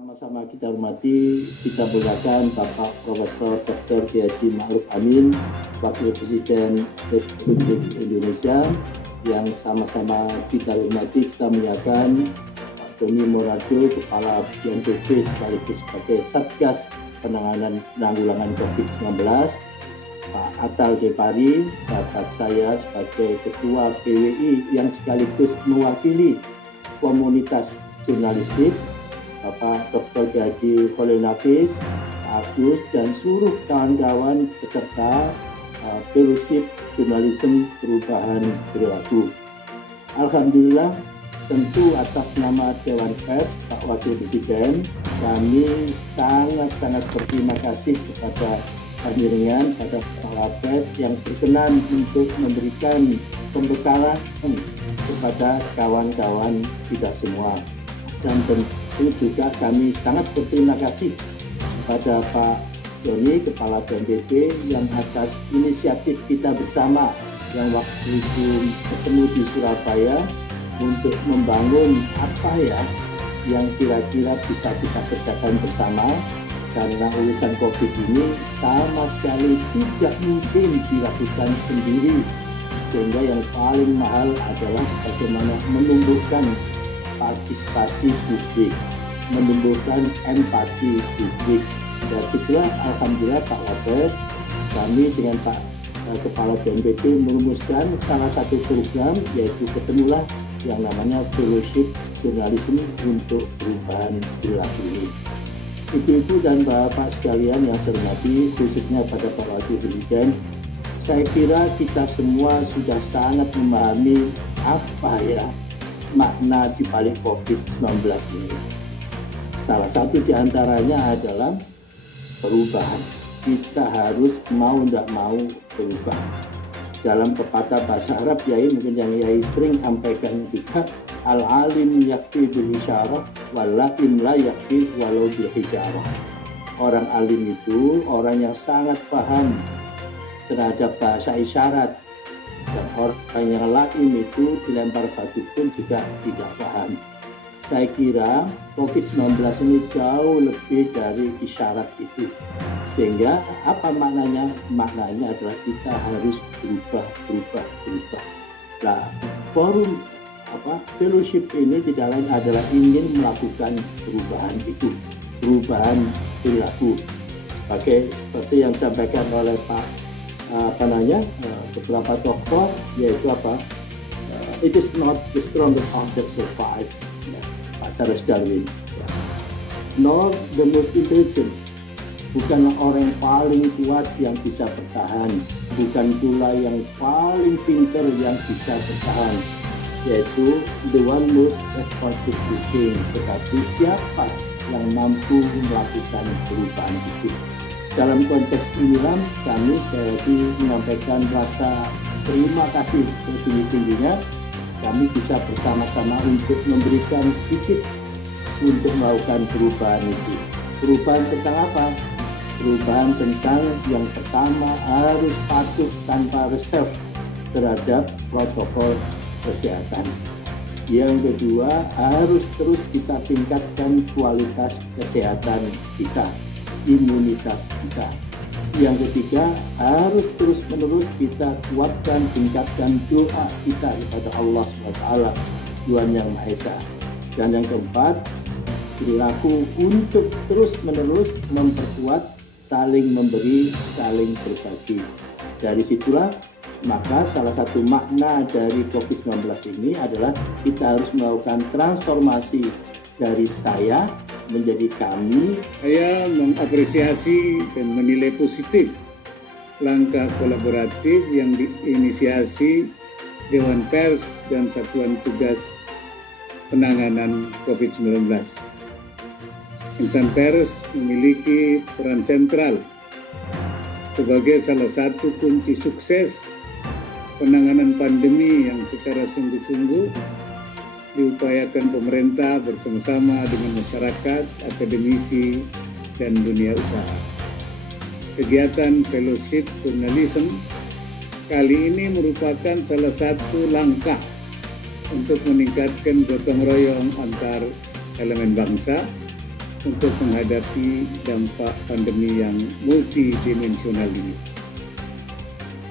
Sama-sama kita hormati, kita banggakan Bapak Profesor Dr. Kiai Haji Ma'ruf Amin, Wakil Presiden Republik Indonesia, yang sama-sama kita hormati, kita muliakan Pak Doni Monardo, Kepala BNPB sekaligus sebagai Satgas Penanggulangan COVID-19, Pak Atal Depari, sahabat saya sebagai Ketua PWI yang sekaligus mewakili komunitas jurnalistik, Bapak Dr. Kiai Haji Khalil Nafis, Agus, dan seluruh kawan-kawan peserta Fellowship Jurnalisme Perubahan Perilaku. Alhamdulillah, tentu atas nama Dewan Pers, Pak Wakil Presiden, kami sangat-sangat berterima kasih kepada panjenengan, pada Pak Pers yang berkenan untuk memberikan pembekalan kepada kawan-kawan kita semua. Dan tentu juga kami sangat berterima kasih kepada Pak Doni, Kepala BNPB, yang atas inisiatif kita bersama yang waktu itu ketemu di Surabaya untuk membangun apa ya yang kira-kira bisa kita kerjakan bersama, karena urusan COVID ini sama sekali tidak mungkin dilakukan sendiri, sehingga yang paling mahal adalah bagaimana menumbuhkan partisipasi publik, menumbuhkan empati publik. Dan itulah alhamdulillah Pak Wapres, kami dengan Pak Kepala BNPB merumuskan salah satu program, yaitu ketemulah yang namanya Fellowship Jurnalisme untuk Perubahan Perilaku ini. Ibu-ibu dan bapak sekalian yang saya hormati, khususnya pada Pak Wakil Presiden, saya kira kita semua sudah sangat memahami apa ya makna di balik COVID-19 ini. Salah satu di antaranya adalah perubahan. Kita harus mau tidak mau berubah. Dalam pepatah bahasa Arab, Yai mungkin yang Yai sering sampaikan juga, al-alim yakfi bil isyarah walakin la yakfi walau bil hijarah. Orang alim itu orang yang sangat paham terhadap bahasa isyarat, dan orang yang lain itu dilempar batu pun juga tidak paham. Saya kira COVID-19 ini jauh lebih dari isyarat itu. Sehingga apa maknanya? Maknanya adalah kita harus berubah. Nah, forum fellowship ini tidak lain adalah ingin melakukan perubahan itu, perubahan perilaku. Seperti yang disampaikan oleh beberapa tokoh, yaitu it is not the strongest arm that survive, Pak Charles Darwin, nor the most intelligent, bukanlah orang yang paling kuat yang bisa bertahan, bukan pula yang paling pintar yang bisa bertahan, yaitu the one most responsive to change, tetapi siapa yang mampu melakukan perubahan itu. Dalam konteks inilah kami sekali lagi menyampaikan rasa terima kasih setinggi-tingginya kami bisa bersama-sama untuk memberikan sedikit untuk melakukan perubahan itu. Perubahan tentang apa? Perubahan tentang yang pertama harus patuh tanpa reserve terhadap protokol kesehatan. Yang kedua harus terus kita tingkatkan kualitas kesehatan kita, imunitas kita. Yang ketiga harus terus-menerus kita kuatkan, tingkatkan doa kita kepada Allah SWT, Tuhan Yang Maha Esa. Dan yang keempat, perilaku untuk terus-menerus memperkuat, saling memberi, saling berbagi. Dari situlah maka salah satu makna dari COVID-19 ini adalah kita harus melakukan transformasi dari saya menjadi kami. Saya mengapresiasi dan menilai positif langkah kolaboratif yang diinisiasi Dewan Pers dan Satuan Tugas Penanganan COVID-19. Insan pers memiliki peran sentral sebagai salah satu kunci sukses penanganan pandemi yang secara sungguh-sungguh diupayakan pemerintah bersama-sama dengan masyarakat, akademisi, dan dunia usaha. Kegiatan Fellowship Journalism kali ini merupakan salah satu langkah untuk meningkatkan gotong royong antar elemen bangsa untuk menghadapi dampak pandemi yang multidimensional ini.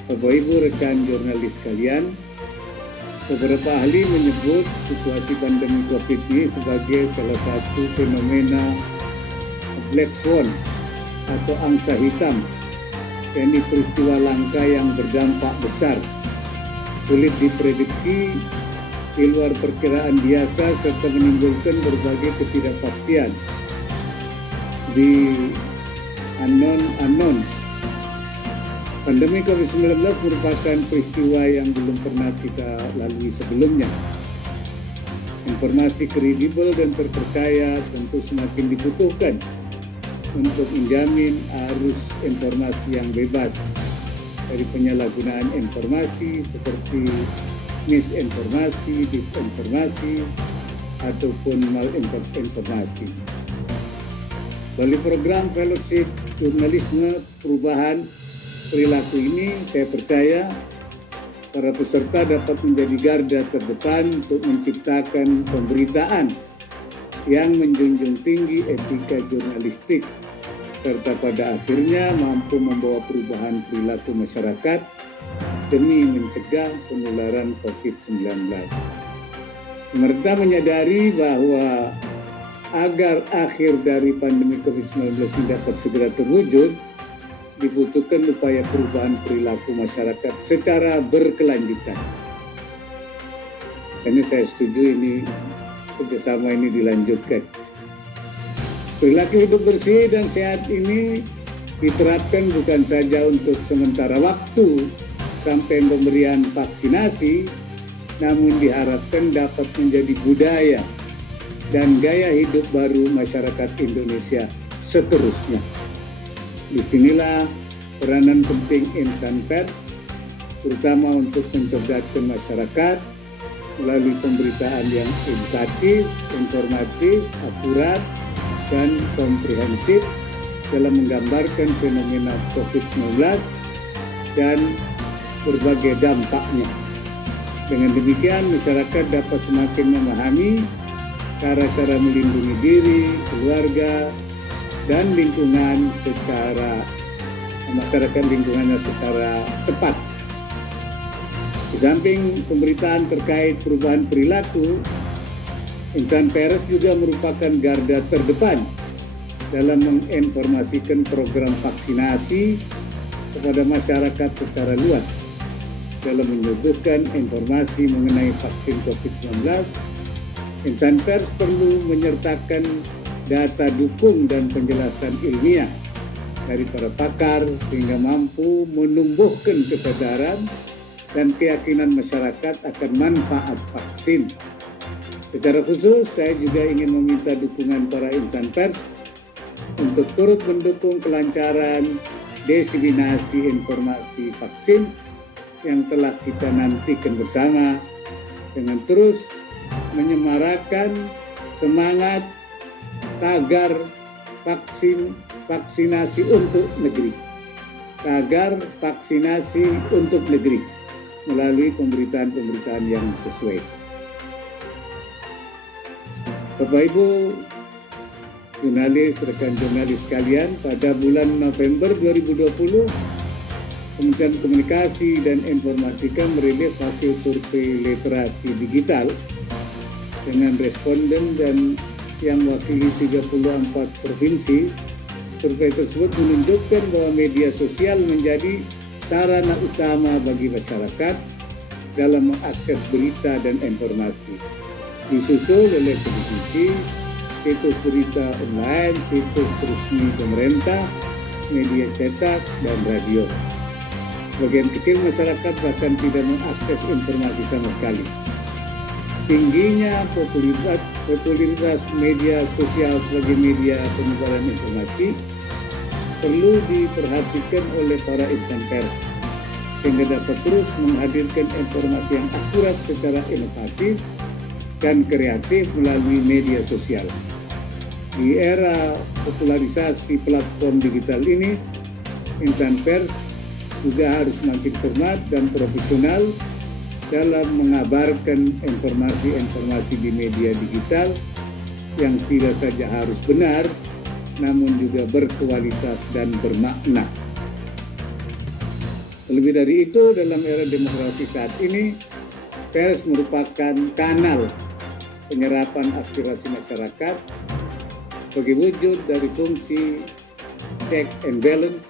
Bapak Ibu rekan jurnalis sekalian, beberapa ahli menyebut situasi pandemi COVID ini sebagai salah satu fenomena Black Swan atau angsa hitam, yakni peristiwa langka yang berdampak besar, sulit diprediksi, di luar perkiraan biasa, serta menimbulkan berbagai ketidakpastian. The unknown. Pandemi COVID-19 merupakan peristiwa yang belum pernah kita lalui sebelumnya. Informasi kredibel dan terpercaya tentu semakin dibutuhkan untuk menjamin arus informasi yang bebas dari penyalahgunaan informasi seperti misinformasi, disinformasi, ataupun malinformasi. Melalui program Fellowship Jurnalisme Perubahan Perilaku ini, saya percaya para peserta dapat menjadi garda terdepan untuk menciptakan pemberitaan yang menjunjung tinggi etika jurnalistik, serta pada akhirnya mampu membawa perubahan perilaku masyarakat demi mencegah penularan COVID-19. Pemerintah menyadari bahwa agar akhir dari pandemi COVID-19 dapat segera terwujud, dibutuhkan upaya perubahan perilaku masyarakat secara berkelanjutan. Karena saya setuju ini kerjasama ini dilanjutkan. Perilaku hidup bersih dan sehat ini diterapkan bukan saja untuk sementara waktu sampai pemberian vaksinasi, namun diharapkan dapat menjadi budaya dan gaya hidup baru masyarakat Indonesia seterusnya. Disinilah peranan penting insan pers, terutama untuk mencerdaskan masyarakat melalui pemberitaan yang edukatif, informatif, akurat, dan komprehensif dalam menggambarkan fenomena COVID-19 dan berbagai dampaknya. Dengan demikian, masyarakat dapat semakin memahami cara-cara melindungi diri, keluarga, dan lingkungannya secara tepat. Di samping pemberitaan terkait perubahan perilaku, insan pers juga merupakan garda terdepan dalam menginformasikan program vaksinasi kepada masyarakat secara luas. Dalam menyuguhkan informasi mengenai vaksin COVID-19, insan pers perlu menyertakan data dukung dan penjelasan ilmiah dari para pakar sehingga mampu menumbuhkan kesadaran dan keyakinan masyarakat akan manfaat vaksin. Secara khusus, saya juga ingin meminta dukungan para insan pers untuk turut mendukung kelancaran diseminasi informasi vaksin yang telah kita nantikan bersama dengan terus menyemarakan semangat tagar vaksinasi untuk negeri. Tagar vaksinasi untuk negeri melalui pemberitaan-pemberitaan yang sesuai. Bapak Ibu jurnalis, rekan jurnalis sekalian, pada bulan November 2020, Kementerian Komunikasi dan Informatika merilis hasil survei literasi digital dengan responden dan yang mewakili 34 provinsi. Survei tersebut menunjukkan bahwa media sosial menjadi sarana utama bagi masyarakat dalam mengakses berita dan informasi. Disusul oleh televisi, situs berita online, situs resmi pemerintah, media cetak, dan radio. Sebagian kecil masyarakat bahkan tidak mengakses informasi sama sekali. Tingginya popularitas media sosial sebagai media penyebaran informasi perlu diperhatikan oleh para insan pers sehingga dapat terus menghadirkan informasi yang akurat secara inovatif dan kreatif melalui media sosial. Di era popularisasi platform digital ini, insan pers juga harus makin cermat dan profesional dalam mengabarkan informasi-informasi di media digital yang tidak saja harus benar, namun juga berkualitas dan bermakna. Lebih dari itu, dalam era demokrasi saat ini, pers merupakan kanal penyerapan aspirasi masyarakat sebagai wujud dari fungsi check and balance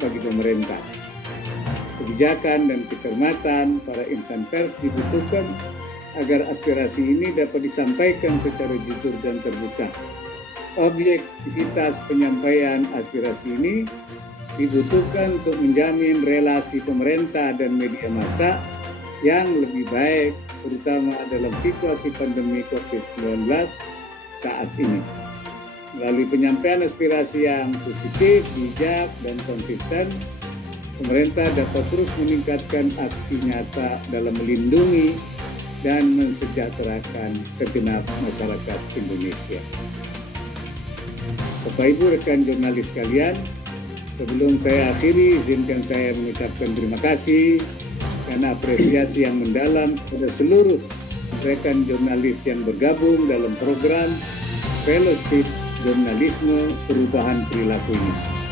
bagi pemerintah. Kebijakan dan kecermatan para insan pers dibutuhkan agar aspirasi ini dapat disampaikan secara jujur dan terbuka. Objektivitas penyampaian aspirasi ini dibutuhkan untuk menjamin relasi pemerintah dan media massa yang lebih baik, terutama dalam situasi pandemi COVID-19 saat ini. Melalui penyampaian aspirasi yang positif, bijak, dan konsisten, pemerintah dapat terus meningkatkan aksi nyata dalam melindungi dan mensejahterakan segenap masyarakat Indonesia. Bapak Ibu rekan jurnalis sekalian, sebelum saya akhiri, izinkan saya mengucapkan terima kasih karena apresiasi yang mendalam kepada seluruh rekan jurnalis yang bergabung dalam program Fellowship Jurnalisme Perubahan Perilaku ini.